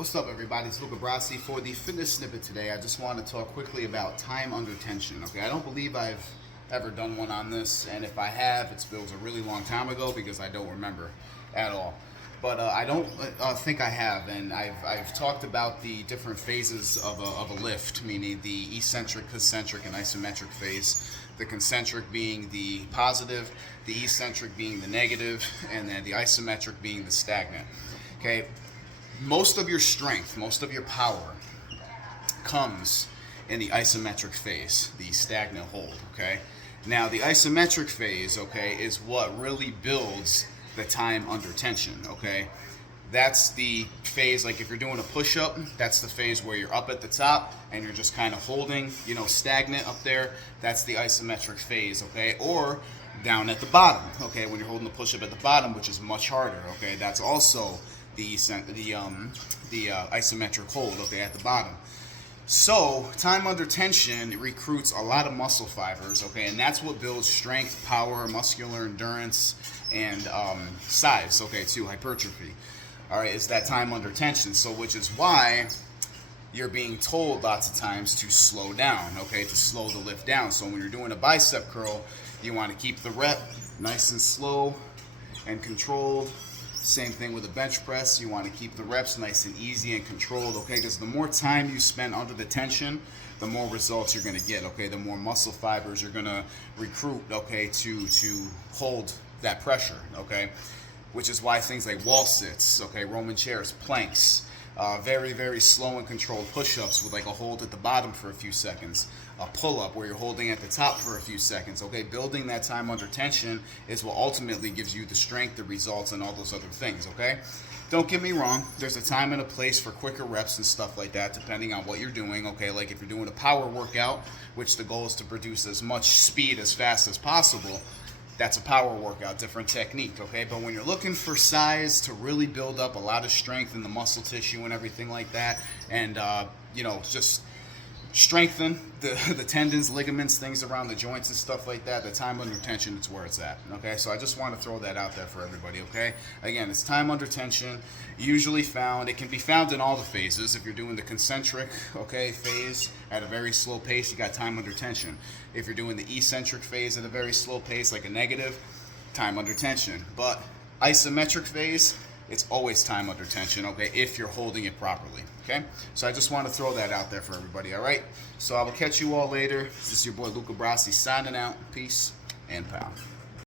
What's up, everybody? It's Luca Brasi for the fitness snippet today. I just want to talk quickly about time under tension. Okay, I don't believe I've ever done one on this, and if I have, it was a really long time ago because I don't remember at all. But I don't think I have, and I've talked about the different phases of a lift, meaning the eccentric, concentric, and isometric phase. The concentric being the positive, the eccentric being the negative, and then the isometric being the stagnant. Okay, most of your strength, most of your power comes in the isometric phase, the stagnant hold, okay? Now, the isometric phase, okay, is what really builds the time under tension, okay? That's the phase, like if you're doing a push-up, that's the phase where you're up at the top and you're just kind of holding, stagnant up there. That's the isometric phase, okay? Or down at the bottom, okay? When you're holding the push-up at the bottom, which is much harder, okay? That's also the isometric hold, okay, at the bottom. So time under tension recruits a lot of muscle fibers, okay, and that's what builds strength, power, muscular endurance, and size, okay, too, hypertrophy. All right, is that time under tension. So which is why you're being told lots of times to slow down, okay, to slow the lift down. So when you're doing a bicep curl, you want to keep the rep nice and slow and controlled. Same thing with a bench press. You want to keep the reps nice and easy and controlled, okay? Because the more time you spend under the tension, the more results you're going to get, okay? The more muscle fibers you're going to recruit, okay, to hold that pressure, okay? Which is why things like wall sits, okay, Roman chairs, planks, very, very slow and controlled push-ups with like a hold at the bottom for a few seconds, a pull-up where you're holding at the top for a few seconds, okay? Building that time under tension is what ultimately gives you the strength, the results, and all those other things, okay? Don't get me wrong, there's a time and a place for quicker reps and stuff like that, depending on what you're doing, okay? Like if you're doing a power workout, which the goal is to produce as much speed as fast as possible, that's a power workout, different technique, okay? But when you're looking for size to really build up a lot of strength in the muscle tissue and everything like that, and, just strengthen the tendons, ligaments, things around the joints and stuff like that, the time under tension, it's where it's at, okay? So I just want to throw that out there for everybody, okay? Again, it's time under tension, usually found, it can be found in all the phases. If you're doing the concentric, okay, phase at a very slow pace, you got time under tension. If you're doing the eccentric phase at a very slow pace, like a negative, time under tension. But isometric phase, it's always time under tension, okay, if you're holding it properly, okay? So I just want to throw that out there for everybody, all right? So I will catch you all later. This is your boy Luca Brasi signing out. Peace and power.